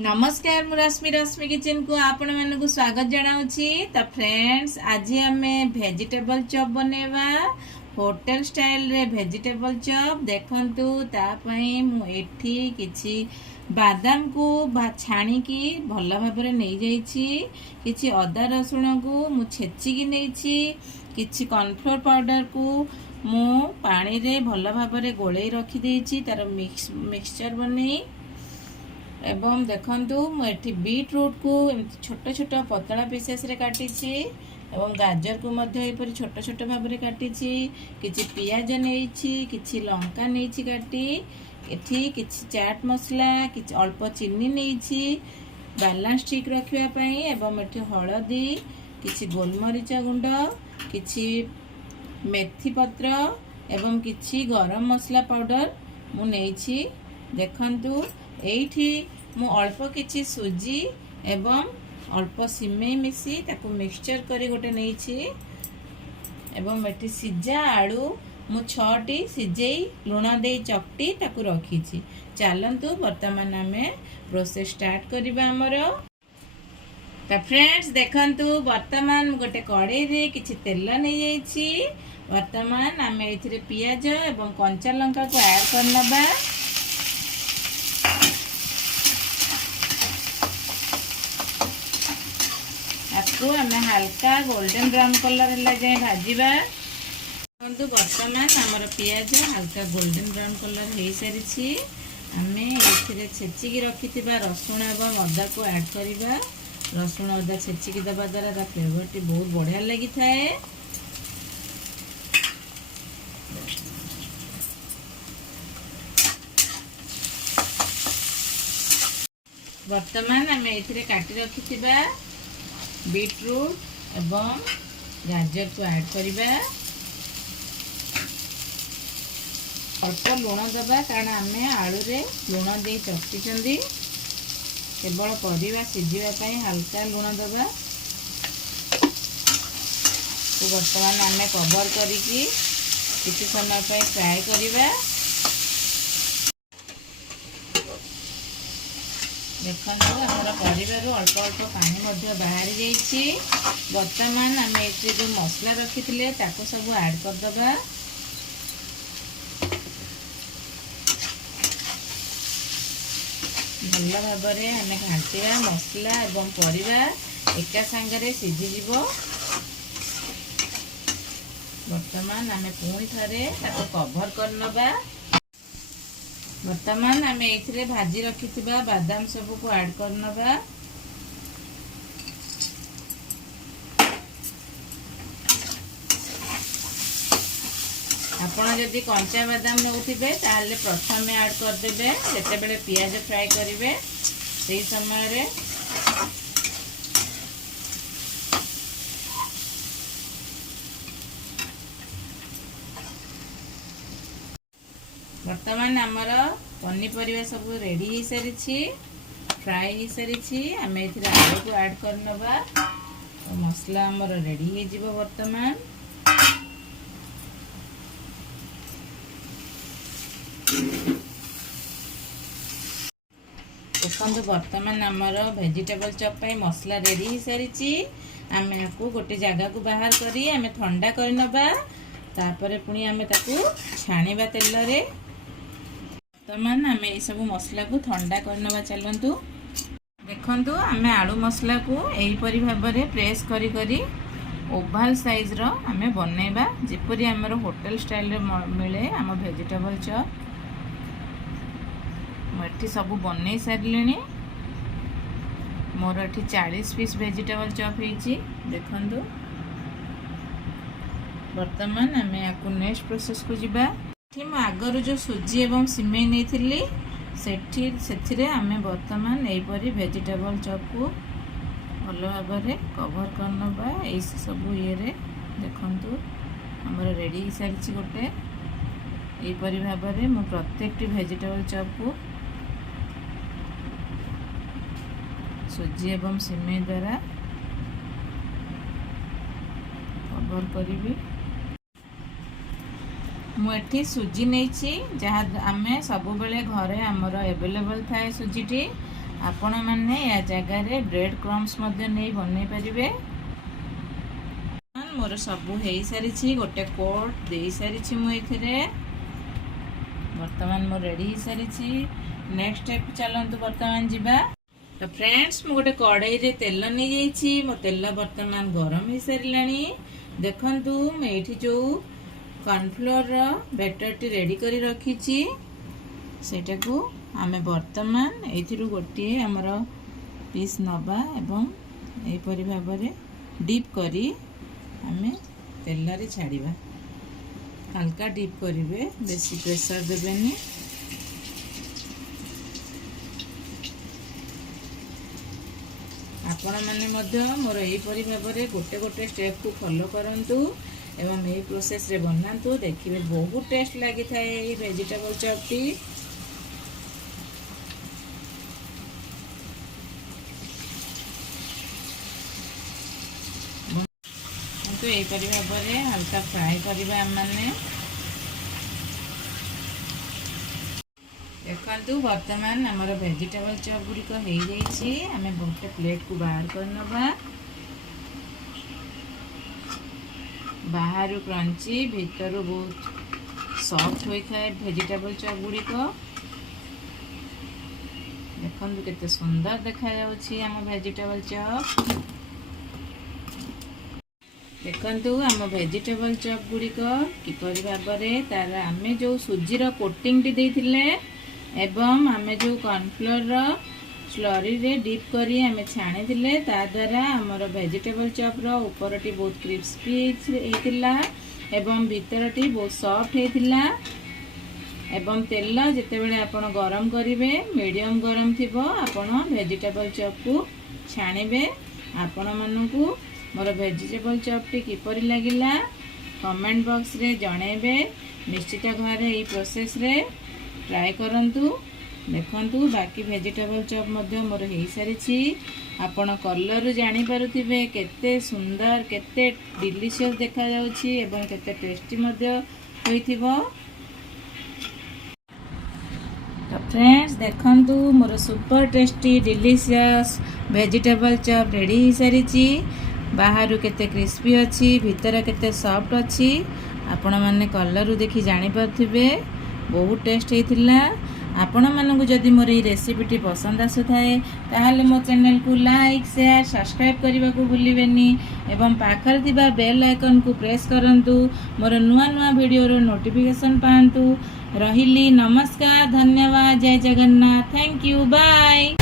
नमस्कार मु रश्मि किचन को आपण मानक स्वागत जनाऊँगी। तो फ्रेंड्स आज आम वेजिटेबल चॉप बनेवा होटल स्टाइल रे वेजिटेबल चॉप देखंतु तापई मु एठी किछि बादाम को छाणी की भल भाव नहीं जाइछि, किछि अदा रसुण को मु छेची की नैछि, किछि कॉर्नफ्लोर पाउडर को मु पानी रे भल भाव गोले रखी देछि तार मिक्सचर बनै। एवं देखंतु मुझे बीट रूट को छोट छोट पतला पीसेस रे काटिछि एवं गाजर को मध्य एपरि छोट छोट भाव रे काटिछि, किछि पियाज नेइछि, किछि लंका नेइछि काटी, एठी किछि चाट मसला, किछि अल्प चीनी नेइछि बैलेंस ठीक रखिया पई, एवं एठी हळदी, किछि गोलमरीच गुंड, किछि मेथी पत्र एवं किछि गरम मसला पाउडर मु नेइछि। देखंतु एठी मु अल्प किछि सुजी एवं अल्प सिमेई मिसी ताकू मिक्सचर करी गोटे नैछि, एवं एठी सिजा आलू मु 6टी सिजेई लुण दे चकटी ताकू रखिछि। चलंतु वर्तमान आमे प्रोसेस स्टार्ट करिबा हमर। तो फ्रेंड्स देखंतु वर्तमान गोटे कड़ाई रे किछि तेल नै जाइछि। वर्तमान आमे एथिरे पियाज एवं कंचा लंका को ऐड करनबा। आपको आम हल्का गोल्डन ब्राउन कलर है जाए भाजवा। देखो बर्तमान आमर पियाज हल्का गोल्डन ब्राउन कलर हो सारी आम ये छेचिकी रखि रसुण एवं अदा को ऐड करवा। रसुण अदा छेचिकी दबा द्वारा ता फ्लेवर बहुत बढ़िया लगी थाए। वर्तमान आम ये काटी रखि बीटरूट एवं गाजर को ऐड करवा। अल्प लुण दबा कारण आम आलू रे लुण दे चकटी, केवल परिवा सिझापी हल्का लुण दबा। तो वर्तमान आम कवर करिकी किसी समय फ्राए करवा। देखो आमर परिवार अल्प अल्प पानी बाहरी जाइए। वर्तमान आम ये जो मसला रखी थे ताको सब ऐड करदबा। भल भाव आम घाटिया मसला एवं परिवा एका सांगरे सिझीज। वर्तमान आम पुणी थे ताको कवर करनबा। वर्तमान आम ये भाजी रखि बादाम सब को ऐड करनबा। आपण जदि कंचा बादाम नौथिबे ताले प्रथमे ऐड करदेबे, जेतेबेले पियाज फ्राई करिवे सेही समय रे। वर्तमान आमर पनीपरिया सब रेडी हो सारी, फ्राए हो सारी। आम ये आलू को ऐड करनबा। तो मसला आमर रेडी हो जिवो। वर्तमान देखो वर्तमान आमर वेजिटेबल चॉप पे मसला रेडी हो सारी। आम आपको गोटे जगह को बाहर करी आम ठंडा करनबा। तापर पुणी आम ताकू छाणीबा तेल रे। वर्तमान आम ये सब मसला को ठंडा करनबा। चलंतु देखंतु आम आलू मसला को एहीपरि भाव में प्रेस करी करी ओभाल साइज रो आम बनैबा, जेपरि आमर होटल स्टाइल रे मिले आम वेजिटेबल चॉप। मुझे सब बनै सारे मोर एठी 40 पीस वेजिटेबल चॉप होइछि। देखंतु वर्तमान आम या नेक्स्ट प्रोसेस को जिबा। आगर जो सुजी एवं सिमेई नहीं से आम वर्तमान यहीपरि वेजिटेबल चॉप को भल भाव में कवर करनबा। ये सब ये देखंतु हमर रेडी हो सारी गोटे यहीपरि भाव में मु प्रत्येक वेजिटेबल चॉप को सुजी एवं सिमेई द्वारा कवर करी। मुझे सुजी नहीं जहाँ आम सब बेले घरे आमर एवेलेबल थाए सुजीटी। आपण मैंने या जगह ब्रेड क्रम्स नहीं बनई पारे। मोर सबू हो सारी गोटे कोट दे सारी मुझे बर्तमान मोर रेडी हो सारी। नेक्स्ट स्टेप चलतु बर्तमान जीवा। तो फ्रेंड्स मु गोटे कड़ाई रे तेल नहीं जाइए। मो तेल बर्तमान गरम हो सारा। देखु मुझे जो कॉर्नफ्लोर बैटर टी रेडी करी रखी सेटा को आमे बर्तमान एथिरु गोटे हमर पीस नबा एवं एपरि भाबरे डीप करी आमे तेल रे छाड़ीबा। हल्का डीप करिवे, बेसी प्रेशर देबेनी। आपण माने मध्य मोर एपरि भाबरे गोटे गोटे स्टेप को फॉलो करंतु एवं ए प्रोसेस रे बनांतु। देखिबे बहुत टेस्ट लागि थाए ए वेजिटेबल चॉप टी। तो यहीपरि भाव में हल्का फ्राए करवा मैंने। देखु बर्तमान आमर वेजिटेबल चॉप गुड़िक हो जाइए। आम गोटे प्लेट को बाहर करनबा। बाहर क्रंची भीतर बहुत सॉफ्ट होता है वेजिटेबल चॉप गुड़िक। देखु केते सुंदर देखा जाउछि आम वेजिटेबल चॉप। देखु आम वेजिटेबल चॉप गुड़िक किपरि भाबरे तार आमे जो सुजीर कोटिंग टी देथिले एवं आमे जो कॉर्नफ्लोर स्लरी रे डीप करी आमे छाणी थिले ता द्वारा हमर वेजिटेबल चॉप रो ऊपर टी बहुत क्रिस्पी हेतिला एवं भीतर टी बहुत सॉफ्ट हेतिला। एवं तेल जेते बेले आपण गरम करिवे मीडियम गरम थिबो आपण वेजिटेबल चॉप को छाणीबे। आपण मानकू मोर वेजिटेबल चॉप टी किपरि लागिला कमेंट बॉक्स रे जणेबे। निश्चित घरे ये प्रोसेस रे ट्राई करंतु। देखंतु बाकी वेजिटेबल चॉप मध्य मोर हो सारी। आपण कलर जानी पारुथिबे केते सुंदर केते डिलीशियस देखा जाउछि एवं केते टेस्टी मध्य होइथिबो। तो फ्रेंड्स देखंतु मोर super tasty delicious vegetable chop ready हो सारी। बाहर केते क्रिस्पी अच्छी भीतर केते सॉफ्ट अच्छी। आपण माने कलर देखि जानि पारथिबे बहुत टेस्ट हेतिला। आपण मानकु जदि मोर ए रेसिपीटी पसंद आसुथाए ताहाले मो चैनल को लाइक शेयर सब्सक्राइब करबा को भूलिबेनी एवं पाखर थिबा बेल आइकन को प्रेस करंतु मोर नुआ नुआ वीडियो रो नोटिफिकेशन पांतु। रहिली नमस्कार, धन्यवाद, जय जगन्नाथ, थैंक यू, बाय।